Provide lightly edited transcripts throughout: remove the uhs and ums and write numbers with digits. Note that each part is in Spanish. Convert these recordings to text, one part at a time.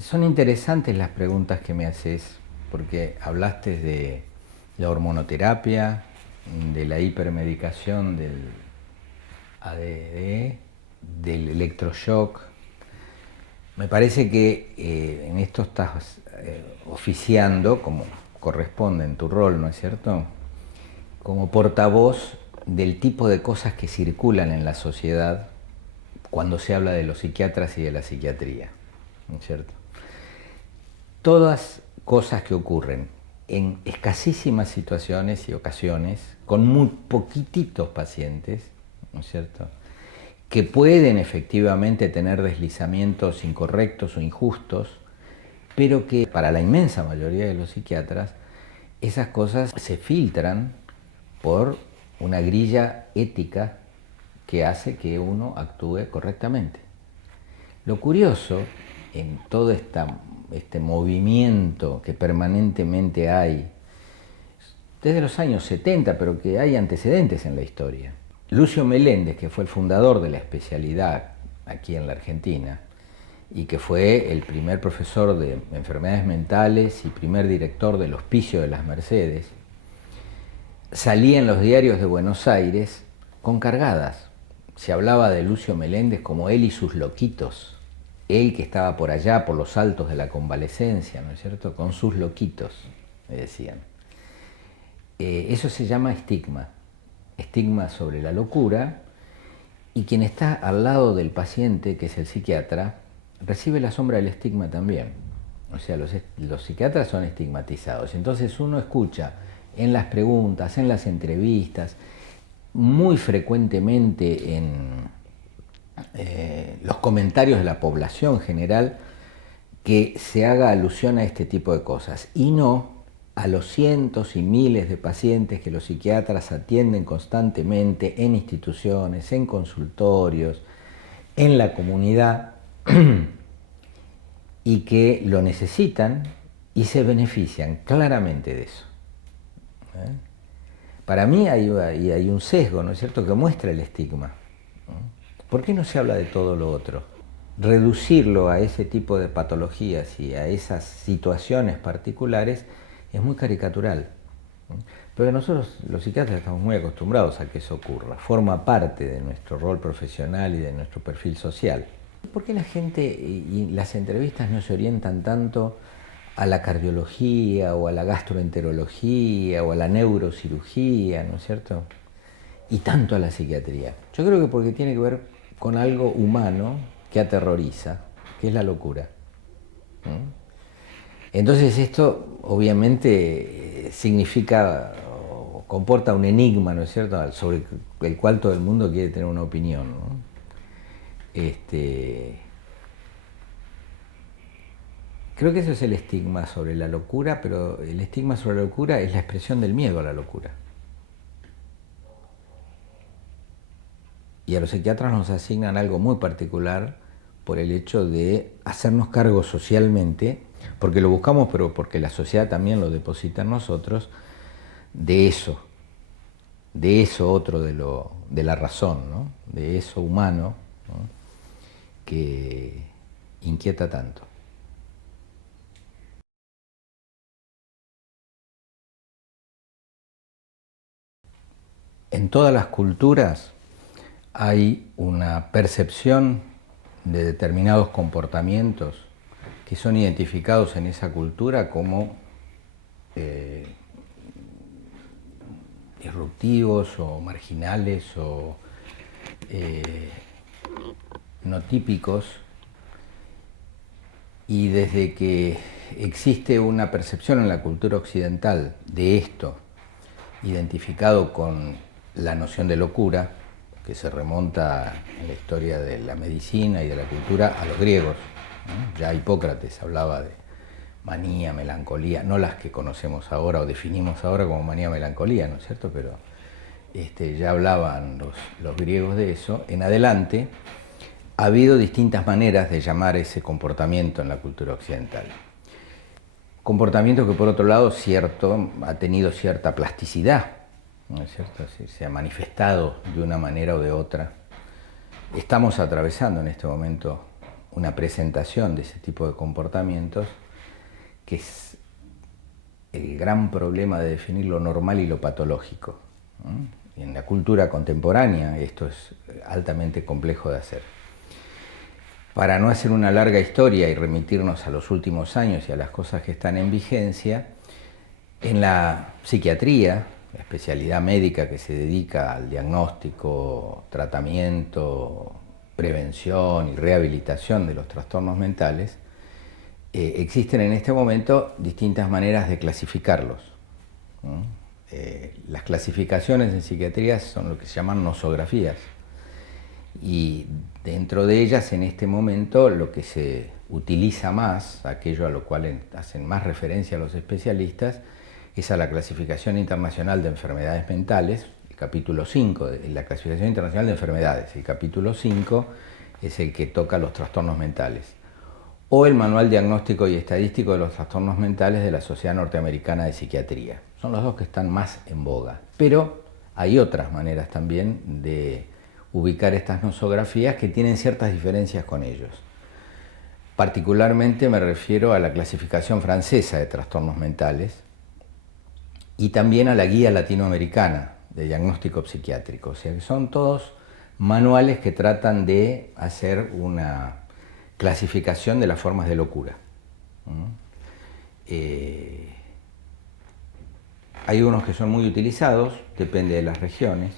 Son interesantes las preguntas que me haces, porque hablaste de la hormonoterapia, de la hipermedicación del ADD, del electroshock. Me parece que en esto estás oficiando, como corresponde en tu rol, ¿no es cierto?, como portavoz del tipo de cosas que circulan en la sociedad cuando se habla de los psiquiatras y de la psiquiatría, ¿no es cierto? Todas cosas que ocurren en escasísimas situaciones y ocasiones, con muy poquititos pacientes, ¿no es cierto?, que pueden efectivamente tener deslizamientos incorrectos o injustos, pero que para la inmensa mayoría de los psiquiatras esas cosas se filtran por una grilla ética que hace que uno actúe correctamente. Lo curioso en todo este movimiento que permanentemente hay desde los años 70, pero que hay antecedentes en la historia. Lucio Meléndez, que fue el fundador de la especialidad aquí en la Argentina y que fue el primer profesor de enfermedades mentales y primer director del Hospicio de las Mercedes, salía en los diarios de Buenos Aires con cargadas. Se hablaba de Lucio Meléndez como él y sus loquitos. Él que estaba por allá, por los altos de la convalecencia, ¿no es cierto?, con sus loquitos, me decían. Eso se llama estigma, estigma sobre la locura, y quien está al lado del paciente, que es el psiquiatra, recibe la sombra del estigma también. O sea, los psiquiatras son estigmatizados. Entonces uno escucha en las preguntas, en las entrevistas, muy frecuentemente en los comentarios de la población general, que se haga alusión a este tipo de cosas y no a los cientos y miles de pacientes que los psiquiatras atienden constantemente en instituciones, en consultorios, en la comunidad y que lo necesitan y se benefician claramente de eso. Para mí hay un sesgo, ¿no es cierto?, que muestra el estigma. ¿Por qué no se habla de todo lo otro? Reducirlo a ese tipo de patologías y a esas situaciones particulares es muy caricatural. Pero nosotros los psiquiatras estamos muy acostumbrados a que eso ocurra, forma parte de nuestro rol profesional y de nuestro perfil social. ¿Por qué la gente y las entrevistas no se orientan tanto a la cardiología o a la gastroenterología o a la neurocirugía, ¿no es cierto?, y tanto a la psiquiatría? Yo creo que porque tiene que ver con algo humano que aterroriza, que es la locura. Entonces esto obviamente significa o comporta un enigma, ¿no es cierto?, sobre el cual todo el mundo quiere tener una opinión, ¿no? Creo que eso es el estigma sobre la locura, pero el estigma sobre la locura es la expresión del miedo a la locura. Y a los psiquiatras nos asignan algo muy particular por el hecho de hacernos cargo socialmente, porque lo buscamos, pero porque la sociedad también lo deposita en nosotros, de eso otro de la razón, ¿no?, de eso humano, ¿no?, que inquieta tanto. En todas las culturas hay una percepción de determinados comportamientos que son identificados en esa cultura como disruptivos o marginales o no típicos, y desde que existe una percepción en la cultura occidental de esto, identificado con la noción de locura, que se remonta en la historia de la medicina y de la cultura a los griegos, ¿no? Ya Hipócrates hablaba de manía, melancolía, no las que conocemos ahora o definimos ahora como manía, melancolía, ¿no es cierto?, pero ya hablaban los griegos de eso. En adelante ha habido distintas maneras de llamar ese comportamiento en la cultura occidental. Comportamiento que, por otro lado, ha tenido cierta plasticidad, ¿no es cierto?, se ha manifestado de una manera o de otra. Estamos atravesando en este momento una presentación de ese tipo de comportamientos, que es el gran problema de definir lo normal y lo patológico. Y en la cultura contemporánea esto es altamente complejo de hacer. Para no hacer una larga historia y remitirnos a los últimos años y a las cosas que están en vigencia, en la psiquiatría, la especialidad médica que se dedica al diagnóstico, tratamiento, prevención y rehabilitación de los trastornos mentales, existen en este momento distintas maneras de clasificarlos. Las clasificaciones en psiquiatría son lo que se llaman nosografías, y dentro de ellas en este momento lo que se utiliza más, aquello a lo cual hacen más referencia los especialistas, es a la clasificación internacional de enfermedades mentales, el capítulo 5, la clasificación internacional de enfermedades, el capítulo 5 es el que toca los trastornos mentales, o el Manual Diagnóstico y Estadístico de los Trastornos Mentales de la Sociedad Norteamericana de Psiquiatría. Son los dos que están más en boga, pero hay otras maneras también de ubicar estas nosografías que tienen ciertas diferencias con ellos. Particularmente me refiero a la clasificación francesa de trastornos mentales y también a la Guía Latinoamericana de Diagnóstico Psiquiátrico. O sea que son todos manuales que tratan de hacer una clasificación de las formas de locura. Hay unos que son muy utilizados, depende de las regiones.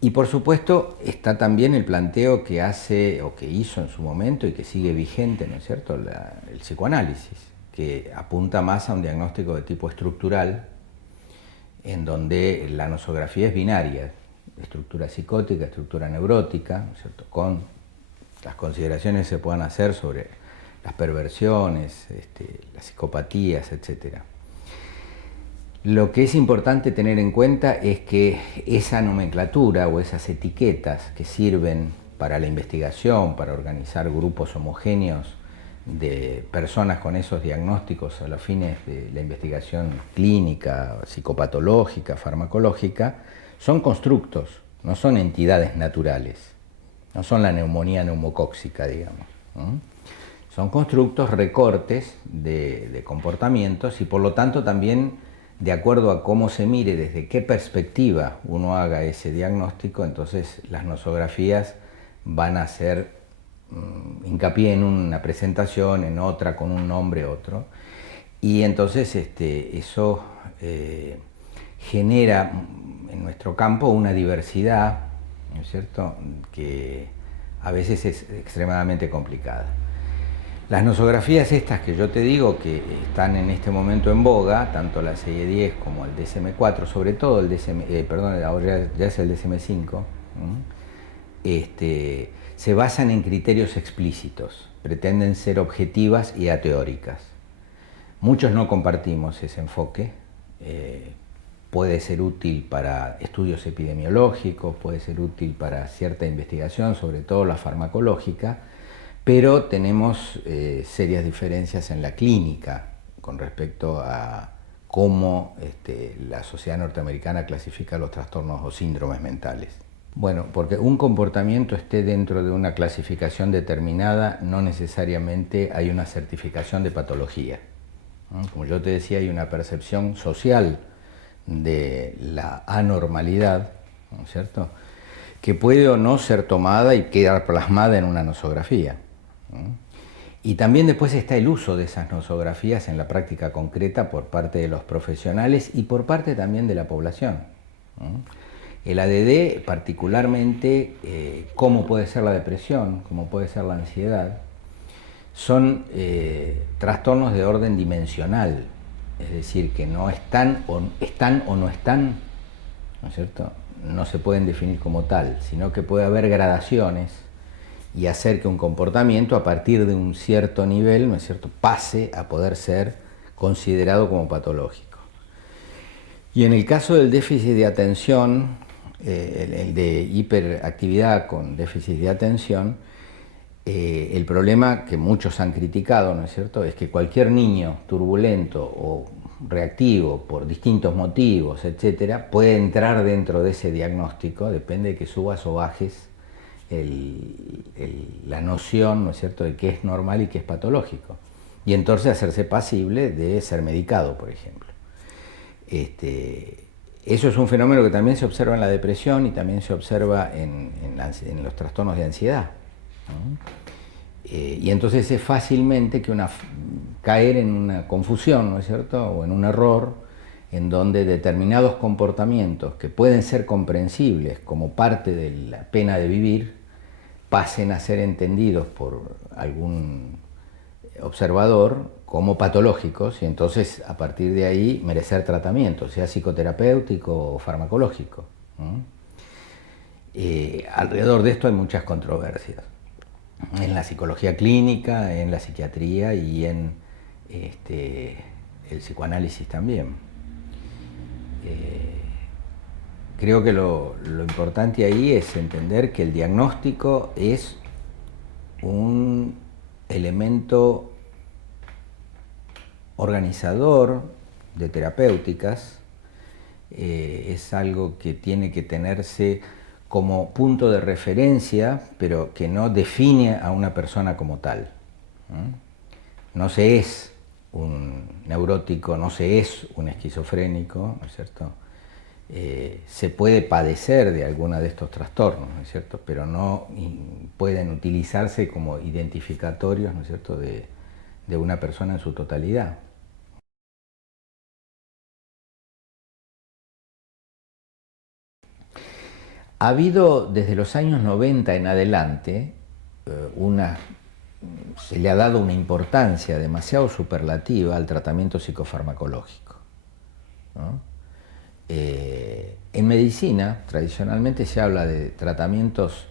Y por supuesto está también el planteo que hace o que hizo en su momento y que sigue vigente, ¿no es cierto?, el psicoanálisis, que apunta más a un diagnóstico de tipo estructural, en donde la nosografía es binaria, estructura psicótica, estructura neurótica, ¿no es cierto?, con las consideraciones que se puedan hacer sobre las perversiones, las psicopatías, etc. Lo que es importante tener en cuenta es que esa nomenclatura o esas etiquetas que sirven para la investigación, para organizar grupos homogéneos de personas con esos diagnósticos a los fines de la investigación clínica, psicopatológica, farmacológica, son constructos, no son entidades naturales. No son la neumonía neumocóxica, digamos. Son constructos, recortes de comportamientos y por lo tanto también, de acuerdo a cómo se mire, desde qué perspectiva uno haga ese diagnóstico, entonces las nosografías van a hacer hincapié en una presentación, en otra, con un nombre, otro. Y entonces eso genera en nuestro campo una diversidad, ¿no es cierto?, que a veces es extremadamente complicada. Las nosografías estas que yo te digo que están en este momento en boga, tanto la CIE-10 como el DSM-4, sobre todo el ahora ya es el DSM-5, se basan en criterios explícitos, pretenden ser objetivas y ateóricas. Muchos no compartimos ese enfoque. Puede ser útil para estudios epidemiológicos, puede ser útil para cierta investigación, sobre todo la farmacológica, pero tenemos serias diferencias en la clínica con respecto a cómo la sociedad norteamericana clasifica los trastornos o síndromes mentales. Bueno, porque un comportamiento esté dentro de una clasificación determinada, no necesariamente hay una certificación de patología, ¿no? Como yo te decía, hay una percepción social de la anormalidad, ¿no es cierto?, que puede o no ser tomada y quedar plasmada en una nosografía, ¿no? Y también después está el uso de esas nosografías en la práctica concreta por parte de los profesionales y por parte también de la población, ¿no? El ADD, particularmente, cómo puede ser la depresión, cómo puede ser la ansiedad, son trastornos de orden dimensional. Es decir, que no están o no están, ¿no es cierto?, no se pueden definir como tal, sino que puede haber gradaciones y hacer que un comportamiento a partir de un cierto nivel, ¿no es cierto?, pase a poder ser considerado como patológico. Y en el caso del déficit de atención, el de hiperactividad con déficit de atención, el problema que muchos han criticado, ¿no es cierto?, es que cualquier niño turbulento o reactivo por distintos motivos, etcétera, puede entrar dentro de ese diagnóstico, depende de que subas o bajes la noción, ¿no es cierto?, de qué es normal y qué es patológico. Y entonces hacerse pasible de ser medicado, por ejemplo. Eso es un fenómeno que también se observa en la depresión y también se observa en los trastornos de ansiedad, ¿no? Y entonces es fácilmente que caer en una confusión, ¿no es cierto?, o en un error, en donde determinados comportamientos que pueden ser comprensibles como parte de la pena de vivir, pasen a ser entendidos por algún observador como patológicos y entonces a partir de ahí merecer tratamiento, sea psicoterapéutico o farmacológico, ¿no? Alrededor de esto hay muchas controversias en la psicología clínica, en la psiquiatría y en el psicoanálisis también. Creo que lo importante ahí es entender que el diagnóstico es un elemento organizador de terapéuticas, es algo que tiene que tenerse como punto de referencia, pero que no define a una persona como tal. No se es un neurótico, no se es un esquizofrénico, ¿no es cierto? Se puede padecer de alguno de estos trastornos, ¿no es cierto?, pero no pueden utilizarse como identificatorios, ¿no es cierto?, de una persona en su totalidad. Ha habido desde los años 90 en adelante se le ha dado una importancia demasiado superlativa al tratamiento psicofarmacológico, ¿no? En medicina, tradicionalmente se habla de tratamientos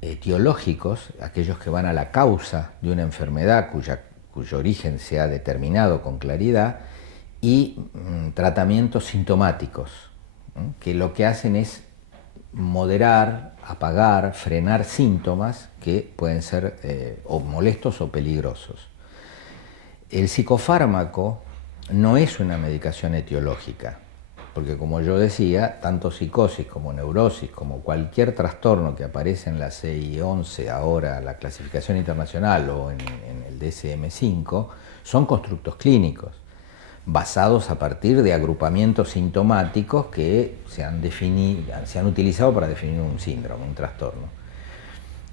etiológicos, aquellos que van a la causa de una enfermedad cuyo origen se ha determinado con claridad, y tratamientos sintomáticos, ¿no?, que lo que hacen es moderar, apagar, frenar síntomas que pueden ser o molestos o peligrosos. El psicofármaco no es una medicación etiológica, porque como yo decía, tanto psicosis como neurosis, como cualquier trastorno que aparece en la CI-11, ahora la clasificación internacional, o en el DSM-5, son constructos clínicos, basados a partir de agrupamientos sintomáticos que se han utilizado para definir un síndrome, un trastorno.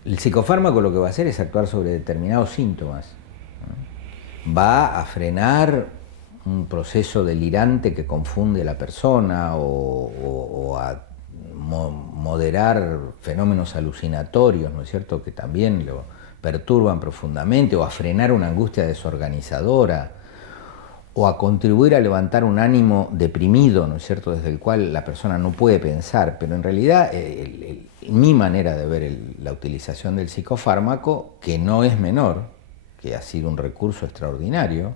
El psicofármaco lo que va a hacer es actuar sobre determinados síntomas, ¿no? Va a frenar un proceso delirante que confunde a la persona o a moderar fenómenos alucinatorios, ¿no es cierto?, que también lo perturban profundamente, o a frenar una angustia desorganizadora, o a contribuir a levantar un ánimo deprimido, ¿no es cierto?, desde el cual la persona no puede pensar. Pero en realidad mi manera de ver la utilización del psicofármaco, que no es menor, que ha sido un recurso extraordinario,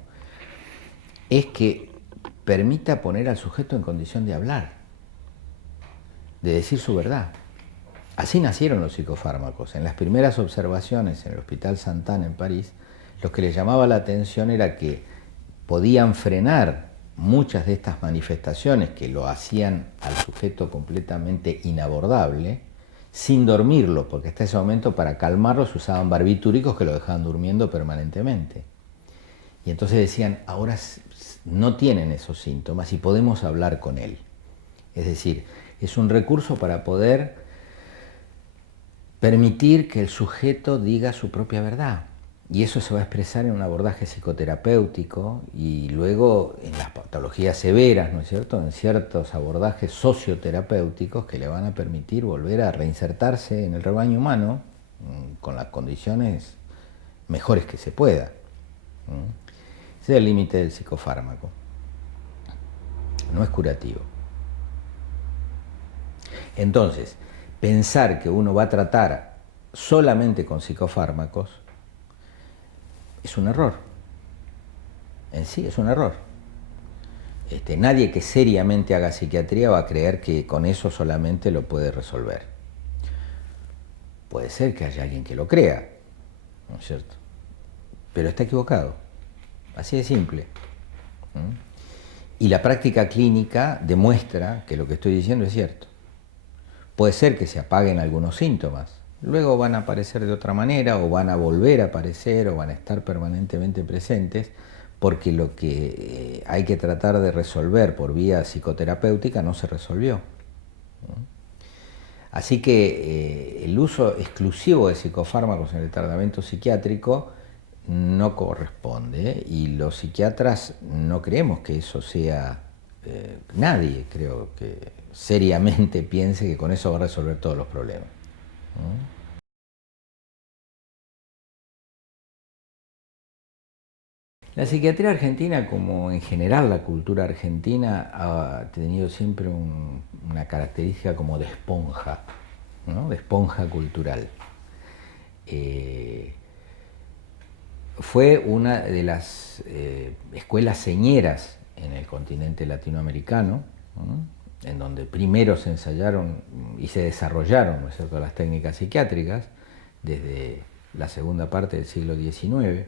es que permita poner al sujeto en condición de hablar, de decir su verdad. Así nacieron los psicofármacos. En las primeras observaciones en el Hospital Sainte-Anne en París, lo que les llamaba la atención era que podían frenar muchas de estas manifestaciones que lo hacían al sujeto completamente inabordable, sin dormirlo, porque hasta ese momento para calmarlo se usaban barbitúricos que lo dejaban durmiendo permanentemente. Y entonces decían, ahora no tienen esos síntomas y podemos hablar con él. Es decir, es un recurso para poder permitir que el sujeto diga su propia verdad. Y eso se va a expresar en un abordaje psicoterapéutico y luego en las patologías severas, ¿no es cierto?, en ciertos abordajes socioterapéuticos que le van a permitir volver a reinsertarse en el rebaño humano con las condiciones mejores que se pueda. Ese es el límite del psicofármaco. No es curativo. Entonces, pensar que uno va a tratar solamente con psicofármacos es un error. En sí es un error. Nadie que seriamente haga psiquiatría va a creer que con eso solamente lo puede resolver. Puede ser que haya alguien que lo crea, ¿no es cierto?, pero está equivocado. Así de simple. Y la práctica clínica demuestra que lo que estoy diciendo es cierto. Puede ser que se apaguen algunos síntomas, luego van a aparecer de otra manera o van a volver a aparecer o van a estar permanentemente presentes porque lo que hay que tratar de resolver por vía psicoterapéutica no se resolvió. Así que el uso exclusivo de psicofármacos en el tratamiento psiquiátrico no corresponde, y los psiquiatras no creemos que eso sea, nadie creo que seriamente piense que con eso va a resolver todos los problemas. La psiquiatría argentina, como en general la cultura argentina, ha tenido siempre una característica como de esponja, ¿no? De esponja cultural. Fue una de las escuelas señeras en el continente latinoamericano, ¿no? En donde primero se ensayaron y se desarrollaron, ¿no es cierto?, las técnicas psiquiátricas desde la segunda parte del siglo XIX.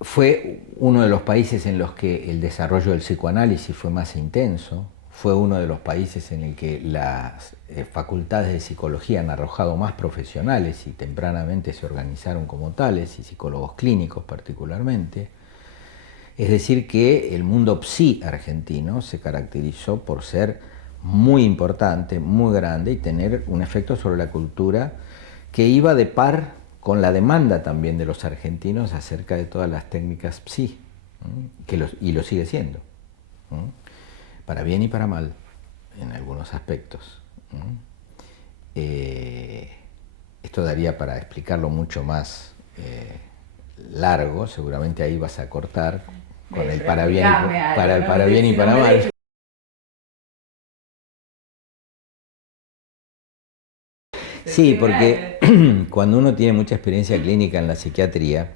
Fue uno de los países en los que el desarrollo del psicoanálisis fue más intenso. Fue uno de los países en el que las facultades de psicología han arrojado más profesionales y tempranamente se organizaron como tales, y psicólogos clínicos particularmente. Es decir, que el mundo psi argentino se caracterizó por ser muy importante, muy grande, y tener un efecto sobre la cultura que iba de par con la demanda también de los argentinos acerca de todas las técnicas psi, y lo sigue siendo, para bien y para mal, en algunos aspectos. Esto daría para explicarlo mucho más largo, seguramente ahí vas a cortar con el para bien y para mal. Sí, porque cuando uno tiene mucha experiencia clínica en la psiquiatría,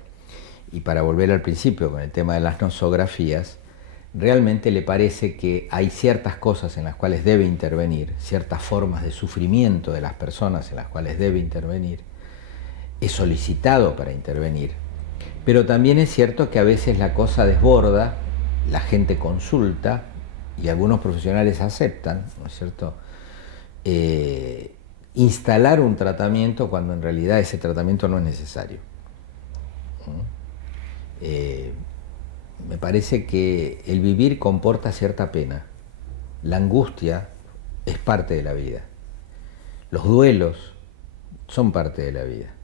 y para volver al principio con el tema de las nosografías, realmente le parece que hay ciertas cosas en las cuales debe intervenir, ciertas formas de sufrimiento de las personas en las cuales debe intervenir, es solicitado para intervenir. Pero también es cierto que a veces la cosa desborda, la gente consulta y algunos profesionales aceptan, ¿no es cierto?, instalar un tratamiento cuando en realidad ese tratamiento no es necesario. Me parece que el vivir comporta cierta pena. La angustia es parte de la vida. Los duelos son parte de la vida.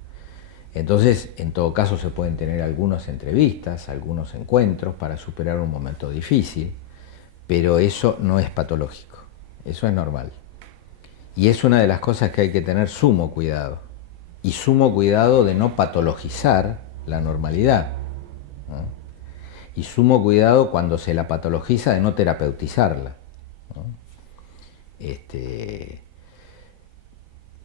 Entonces, en todo caso, se pueden tener algunas entrevistas, algunos encuentros para superar un momento difícil, pero eso no es patológico, eso es normal. Y es una de las cosas que hay que tener sumo cuidado, y sumo cuidado de no patologizar la normalidad, ¿no? Y sumo cuidado cuando se la patologiza de no terapeutizarla, ¿no?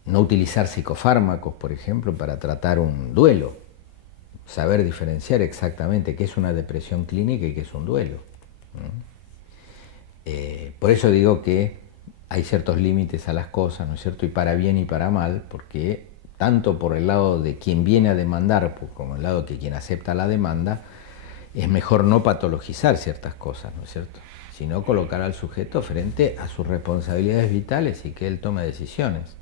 No utilizar psicofármacos, por ejemplo, para tratar un duelo. Saber diferenciar exactamente qué es una depresión clínica y qué es un duelo. Por eso digo que hay ciertos límites a las cosas, ¿no es cierto? Y para bien y para mal, porque tanto por el lado de quien viene a demandar como el lado de quien acepta la demanda, es mejor no patologizar ciertas cosas, ¿no es cierto?, sino colocar al sujeto frente a sus responsabilidades vitales y que él tome decisiones.